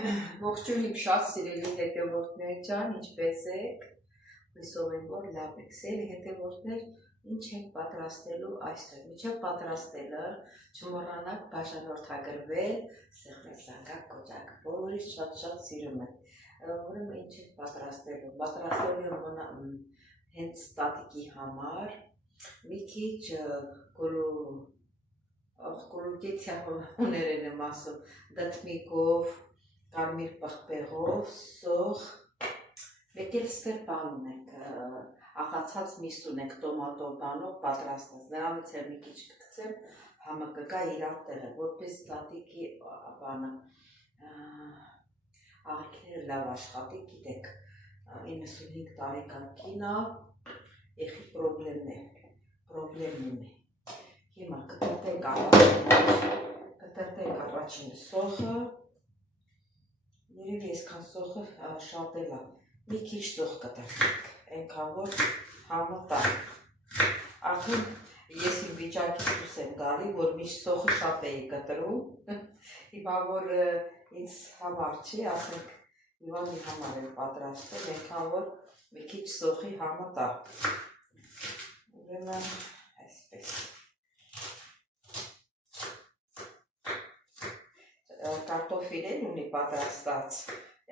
Ողջույն իմ շատ սիրելի հետևորդներ ջան, ինչպես եք, հույսով եմ, որ լավ եք, սիրելի հետևորդներ, ինչ ենք պատրաստելու այսօր, միջև պատրաստելը, չմոռանաք բաժանորդագրվել, սեղմել զանգակ կոճակ, բոլորից շատ սիրում եմ, ուրեմն ինչ ենք պատրաստելու եմ հենց տատիկի համար, մի քիչ գոլուգեցիա հոներեն եմ ասում, դտմիկով, կարմիր պղպեղով, սող, մեկ էլ ստեր բան ունենք, աղացած միս ունենք տոմատով բանով պատրաստած, նրանից էլ մի քիչ կգցեմ, համը կգա իրար տեղը, որպես տատիկի բանը, աղիքները լավ աշխատի, գիտեք, 95 տարեկան կինա, եղի պրոբլեմ ունի, հիմա կտրտենք առաջին սոխը, երևի այսքան սոխը շատ էլ է, մի քիչ սոխ կտրտենք, այնքան որ համը տա, արդեն ես իմ վիճակից դուրս եմ գալի, որ միշտ սոխը շատ էի կտրում, հիմա որ ինձ համար չի, ասենք Իվանի համար եմ պատրաստել, այնքան որ մի քիչ սոխի համը տա, ուրեմն այսպես, կարտոֆիլեն ունի պատրաստած,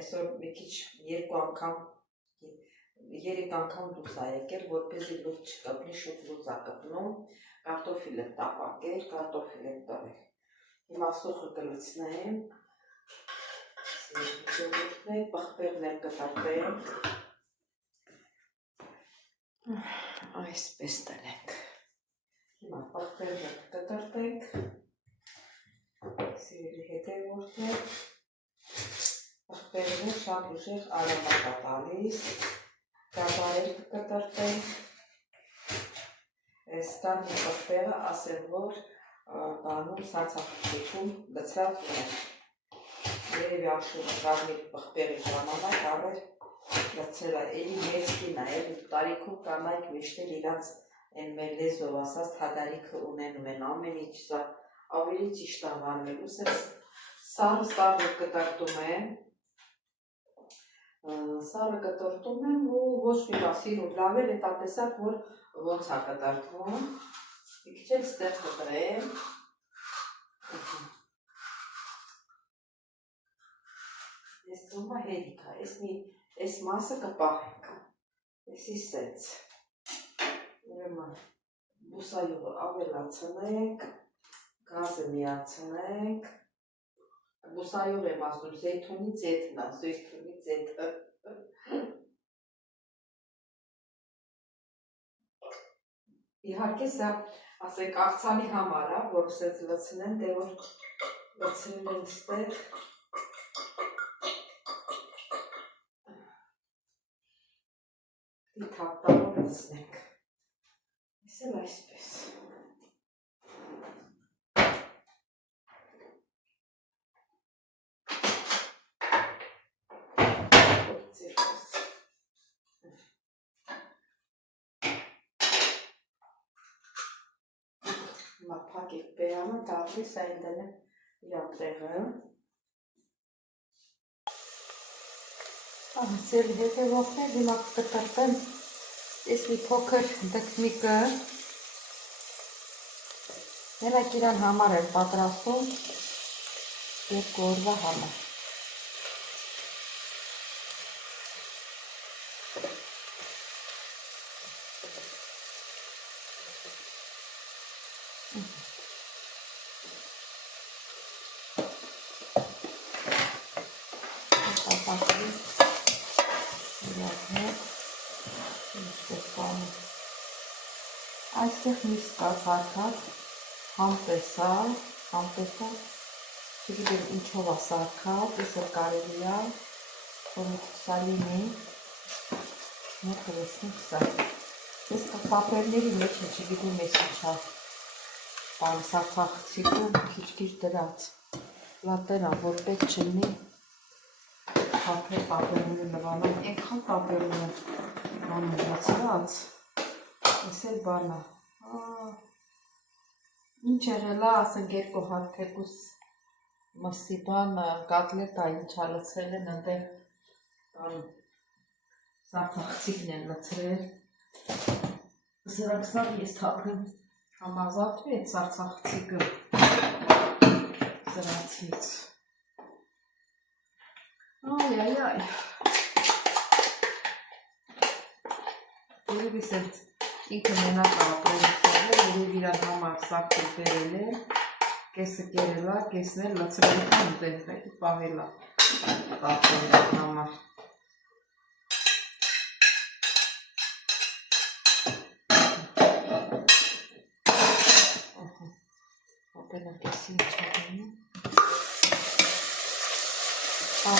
այսօր մի քիչ 3 անգամ դուրս ա եկել, որպեսզի լուր չկպնի, շուտ լուծ ա կպնում, կարտոֆիլը տապակել, կարտոֆիլը տվել, հիմա սոխը կլցնեմ, պղպեղներ կտրտենք, այսպես տնենք, հիմա պղպեղներ կտրտենք, սիրելի հետևորդներ, պղպեղներ շատ ուժեղ արոմատ ա տալիս, գաբարել կկտրտենք, այս կարմիր պղպեղը ասեմ, որ բանում սարսափությունում լցրած ունենք, երևի աշունը կարմիր պղպեղի ժամանակ առեր լցրել է, էլի մեծ կին է, տարիքում կանայք միշտ էլ իրանց են մեր լեզով ասած թադարիքը ունենում են ամեն ինչ սա ավելի ճիշտ անվանվելու, սարը կտրտում եմ ու ոչ մի բասին ու լավ էլ հետատեսակ, որ ոնց է կտրտվում, մի քիչ էլ ստեղ կտրեմ, ես թվում է հերիք է, այս մասը կպահենք, եսի սենց, ուրեմն բուսայողը ավելացնենք, գազը միացնենք, բուսայող եմ ասում, զեյթունի ձեթնա, զեյթունի ձեթը, իհարկե սա, ասենք աղցանի համար, որ սենց լցնեն, դե որ լցրել են ստեղ, թապտավոր լցնենք, ես էլ այսպես, հիմա փակեք բերանը, դարձի սա ինդենը իրան տեղը, սիրելի հետևորդներ, հիմա կտրտեմ ես մի փոքր դտմիկը, մենակ իրան համար եմ պատրաստում 2 օրվա համար, այստեղ միս կա սարքած, համտեսա, չգիտեմ ինչով է սարքած, ես էլ կարելի է, որ մի սա լինի, մեր կլեսնենք սա, ես պապերների մեջ է, չգիտեմ ես ինչա, բան սարքախցիկում քիչ դրած, լատերան, որ պետք չլինի, պապերները նվանում, ենքան պապերները բանը լացրած, ես էլ բանա, ինչ եղելա, ասենք 2 հատ թեկուս մսի բան կատլետա ինչա լցրել են այնտեղ սարսափցիկն են լցրել սրանքսավ ես թափեմ համազատվի այդ սարսափցիկը սրանցից այ երևի սենց ինքը մենակ ապրելիսել է երև իրան համար սարքել բերել է կեսը կերելա, կեսն էլ լցրել այնտեղ պահելա ապրելու համար ապենը կեսի իչարինը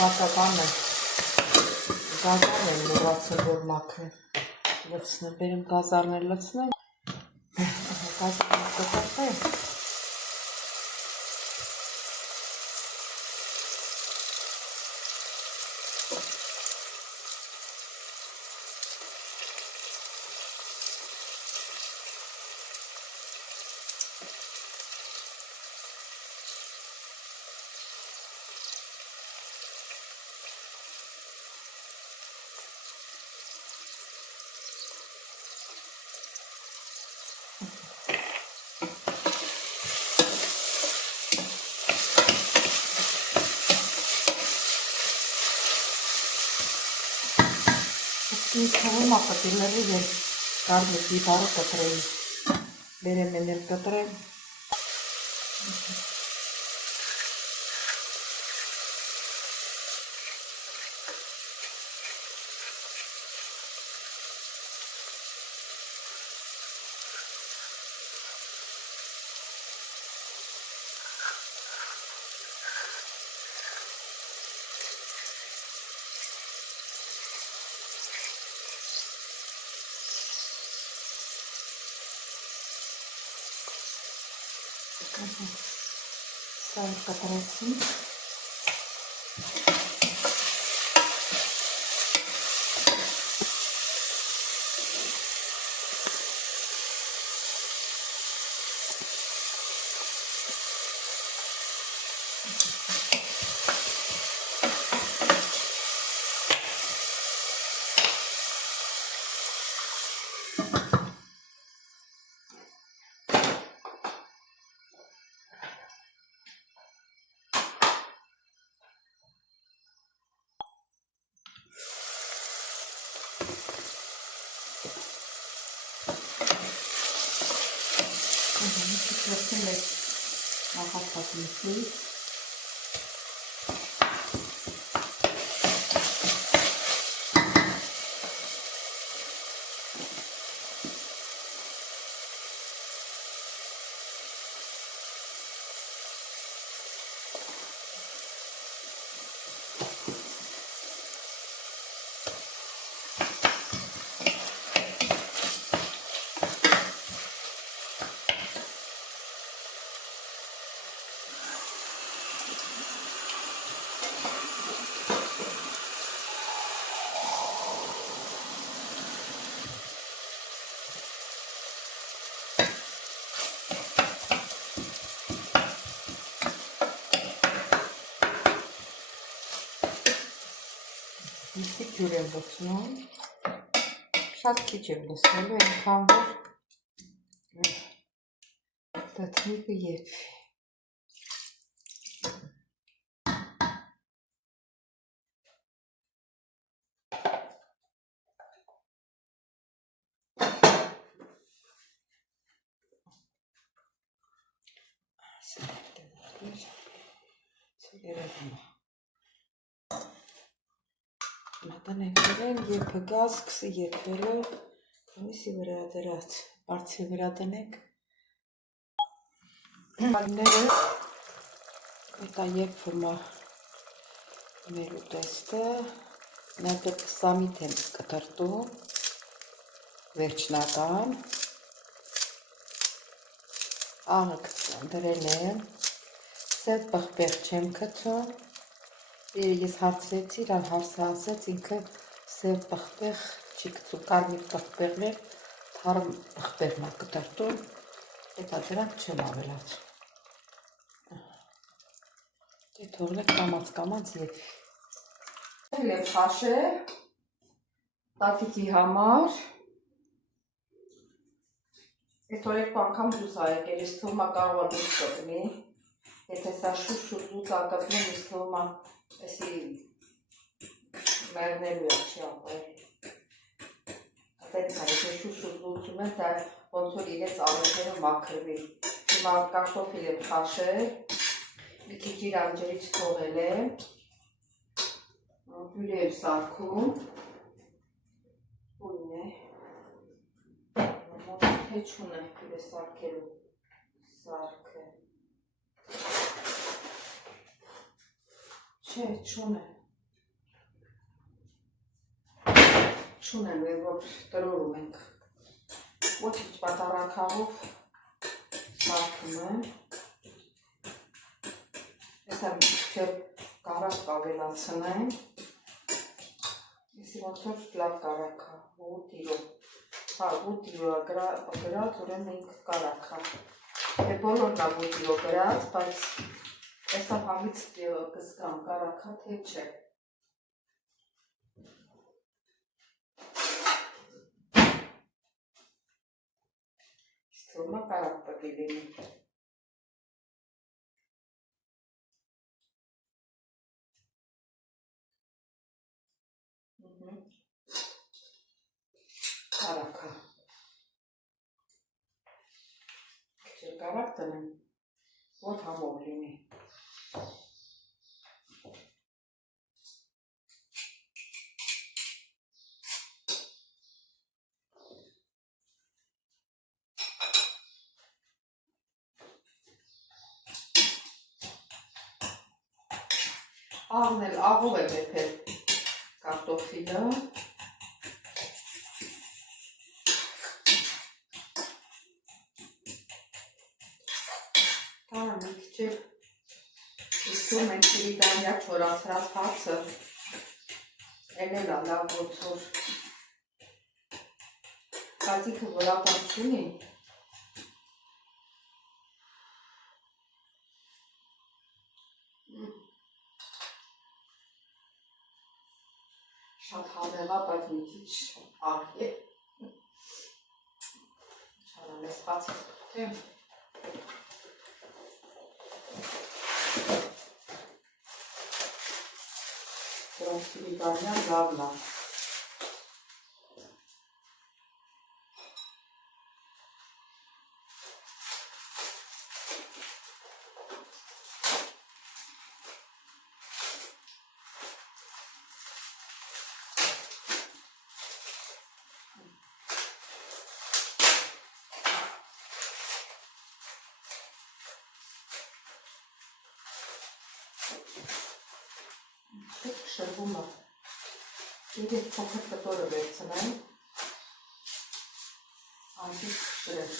հատականը գազարն են լորացել, որ մաքրեն լցնեմ, բերեմ գազարն էլ լցնեմ գազարն կտարպե Թվում ապատիլների վեր կարմետի բարը կտրեի, բերեմ են էլ կտրեմ, Սա կտրեցի, Իսկ ջուր եմ լցնում, շատ քիչ եմ լցնելու, այնքան որ դդմի կեփվի։ Մատան ենք դրեն և պգազ կսի եփվելով ամիսի վրա դրած, բարձի վրա դնենք Ալիները դա եփվում է մեր ուտեստը, նետը 20-ից եմ կտրտում, վերջնական, աղը դրել եմ, սև պղպեղ չեմ գցում, ես հարցրեցի, իրան հարցը ասեց, ինքը սև պղպեղ չի գցում, կարմիր պղպեղն է, թարմ պղպեղն է կտրտում, հետա դրանք չեմ ավելացում։ Դե թողնեք կամաց եթ։ Էլ խաշել տատիկի համար։ Ես որ երկու անգամ դուս ա եկել, ես թվում ա կարող ա դուս կպնի, եթե սա շուշ դուս ա կպնում, ես թվում ա էսի մերնելու ա չի ապայր։ Ատետք ա, եթե շուշ դուսում են, դա ոնց որ իրեց ալեքերը մաքրվի։ Հիմա կարտոֆիլ եմ խաշել, մի քիչ իր անջերից թողել եմ, հյուրի եմ սարքում, ույն է, թե չունե հյուրի սարքելու սարքը, չէ, չունե, չունեմ, որ տրորում ենք, ոչ իչ պատառակաղով սարքում եմ, ես եմ իչքեր կարակ կավելացնեմ, եսի ոնց որ լավ կարակ ա, 8 իրո, հա 8 իրո գրած, ուրեմն 5 կարակ ա, է բոլորն ա 8 իրո գրած, բայց եսա համից կզգամ կարակ ա, թե չէ, թվում ա կարակ պտի լինի, կարակ ա, քիչ կարակ տնեմ, որ համով լինի, աղն էլ աղով է պետել կարտոֆիլը, կարան մի քիչ իսում ենք սիրիդանյա չորացրած հացը, էնել ա լավ ոնց որ կատիքը որ ապան չունի, շատ հանել ա, բայց մի քիչ աղ է, չանամ ես հացը թեմ, դրոն սիրիդանյան լավն ա, շրվում ա, իրեք փոքր կտորը վերցնեմ, անջիկ շրեմ,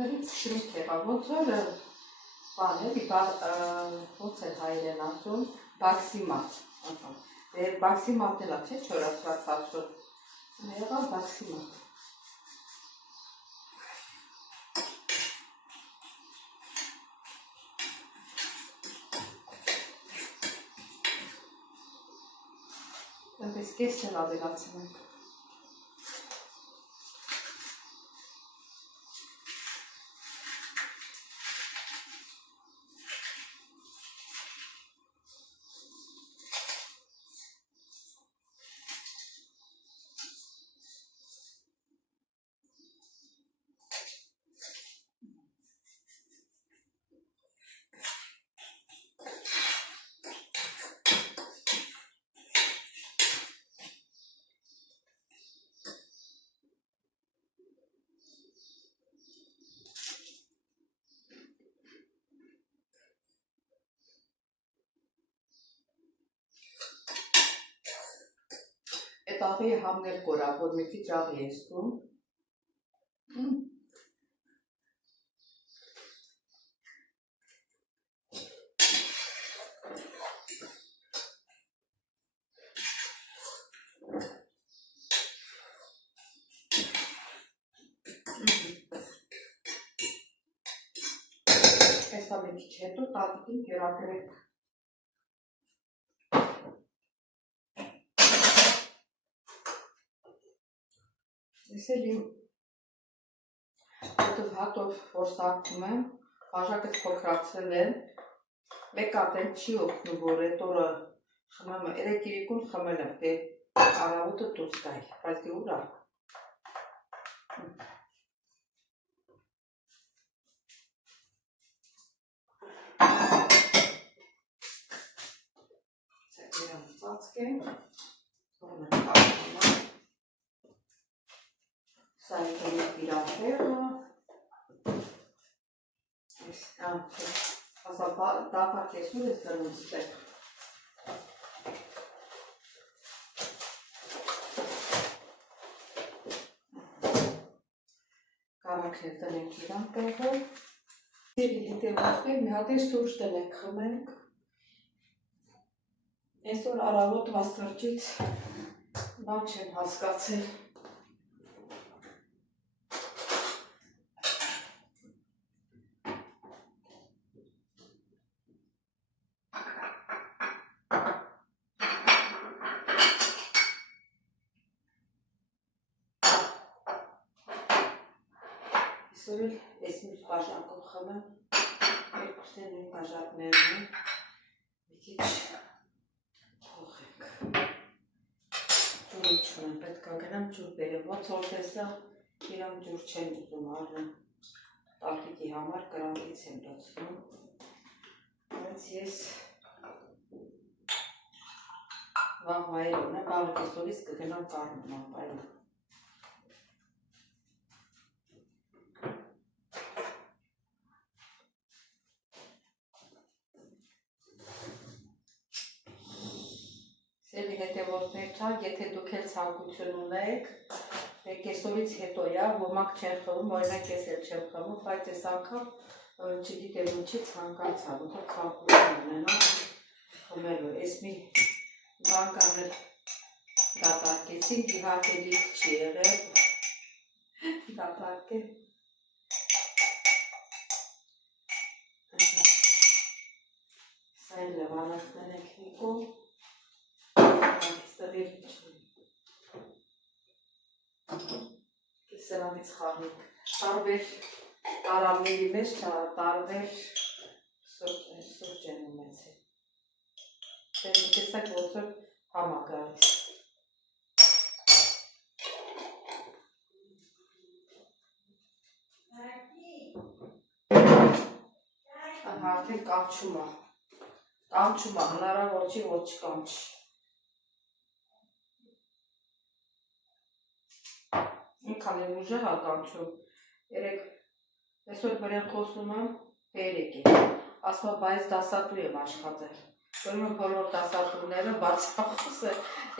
դրից շրիք եղա, ոնց որ բան էլի, ոնց էր հայերեն ասում, բաքսիմատ, բաքսիմատն էլ ա, չէ, չորացված հացը, եղավ բաքսիմատ, այնպես կես էլ ավելացնենք, Այդ աղի համներ կորա, որ մի քիչ աղի է ստում, հեսա մի քիչ հետո տատիկին կերակրենք։ Ես էլ իմ հատով որ սարքում եմ, բաժակս փոքրացրել եմ, մեկ ատեն չի օգնում, որ այդ օրը խմեմ, 3 իրիկուն խմել եմ, թե առավոտը դուրս գայի, բայց դե ուրա։ Իրան ծածկենք, թողնենք կապանա, սա եկենք իրան տեղը, ասա դապակ ես ուր ես դնում ստեղ։ Կարանքներ տնենք իրան տեղը, հետևորդներ մի հատ է սուրճ տնենք խմենք, այսօր առավոտվա սրճից բան չեմ հասկացել։ Այսօր էլ ես մյուս բաժակով խմեմ, երկուսն են նույն բաժակներն են, մի քիչ ջուրը չունեմ, պետք է գնամ ջուր բերեմ, ոնց որ տեսա իրան ջուր չեմ ուզում առնեմ, տատիկի համար կրանքից եմ լցնում, բայց ես վաղվա երոն եմ, վաղը կեսօրից կգնամ կառնում ապայում։ Սելի հետևորդներ չար, եթե դուք էլ ցանկություն ունեք, կեսօրից հետո է, ոմանք չեն խմում, օրինակ ես էլ չեմ խմում, բայց այս անգամ չգիտեմ ինչի ցանկացա, որտեղ ցանկություն ունենամ խմելու։ Այս մի բան կանել դատարկեցինք, իհարկե լիք չի եղել, դատարկե։ Սա էլ լվանացնեն ենք մի կողմ։ Սրանից խաղնիկ, տարբեր տարամների մեջ տարբեր սուրճ են ունեցել, տեսակ ոնց որ համ ա գալիս։ Արդեն կանչում ա, հնարավոր չի, որ չկանչի։ Ինքան եմ ուժեղ ականչում, այսօր բրեն խոսում եմ, երեք է, ասմա բայց դասատու եմ աշխատել, որում բոլոր դասատուները բացախոս է,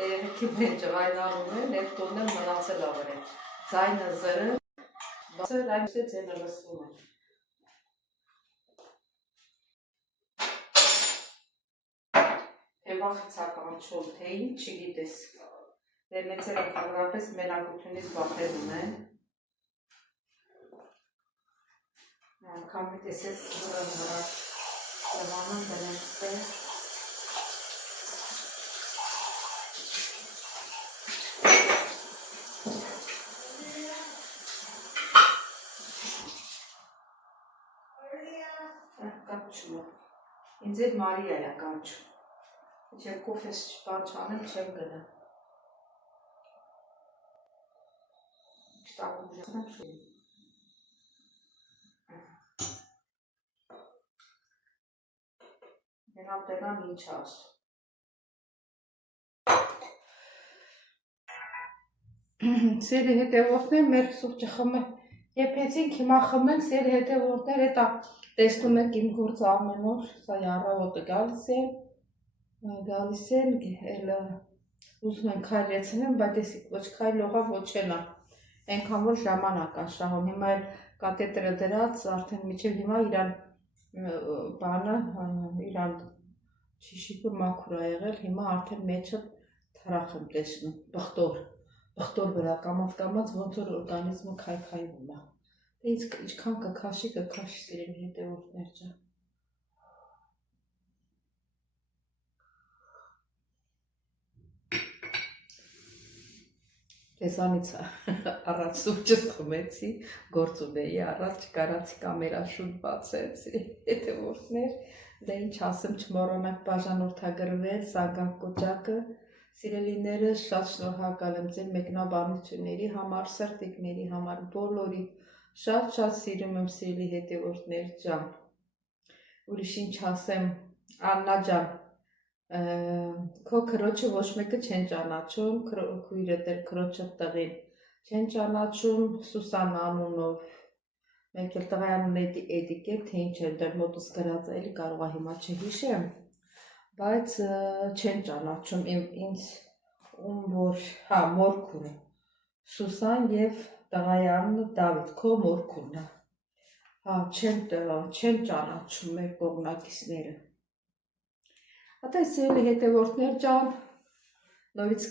երեքի բրեն ջղայնանում են, և տոններ մնացել ավրեն, ձայնը զրը, բացել այնպես է ձենը լսվում են։ Թե վախից ականչում, թե ինչ չգիտես։ Դե մեծերը կողրապես մենակությունից բախերում են։ Անգամ մի տեսեց զրան հրար նվանան դնենք ստեղ։ Կանչում է, ինձ էլ Մարիա է կանչում, իչև կոֆես բան չանեմ չեմ գնա։ Նրան տեղան ինչ ասում։ Սերի հետևորդներ մեր սուրճը խմել, եփեցինք, հիմա խմենք, սերի հետևորդներ, հետա տեսնում եք իմ գործը ամեն օր, սա առավոտը գալիս են, ուզում են քայլեցնեմ, բայց ես ոչ քայլողա, ոչ էլա, այնքան որ ժամանակ ա շահում, հիմա էլ կատետրը դրած, արդեն միջև հիմա իրան բանը, իրան շիշիկը մաքուր ա եղել, հիմա արդեն մեջը թրախ եմ տեսնում, բխտոր վրա կամած ոնց որ օրգանիզմը քայքայվում ա։ Ինչքան կքաշի սիրելի հետևորդներ ջան։ Էսանից առաջ սուրճս խմեցի, գործ ունեի, առաջ կարացի կամերա շուտ բացեցի, հետևորդներ, դե ինչ ասեմ, չմոռանաք բաժանորդագրվել, զանգակ կոճակը, սիրելիներս, շատ շնորհակալ եմ ձեր մեկնաբանությունների համար, սրտիկների համար, բոլորի, շատ սիրում եմ սիրելի հետևորդներ ջան, ուրիշ ինչ ասեմ, Աննա ջան, քո քրոջը ոչ մեկը չեն ճանաչում, քույրդ էլ քրոջդ տղին չեն ճանաչում, Սուսանա անունով, մեկ էլ տղայանն էդիկետ, թե ինչ էլ դեռ մոտս գրած էլի կարող է հիմա չհիշեմ, բայց չեն ճանաչում ինձ որ, հա, մորքունը, Սուսան և տղայանն Դավիթ, քո մորքունը, հա, չեն ճանաչում մեր կողմնակիցները։ Ատե սիրելի հետևորդներ ջան, նորից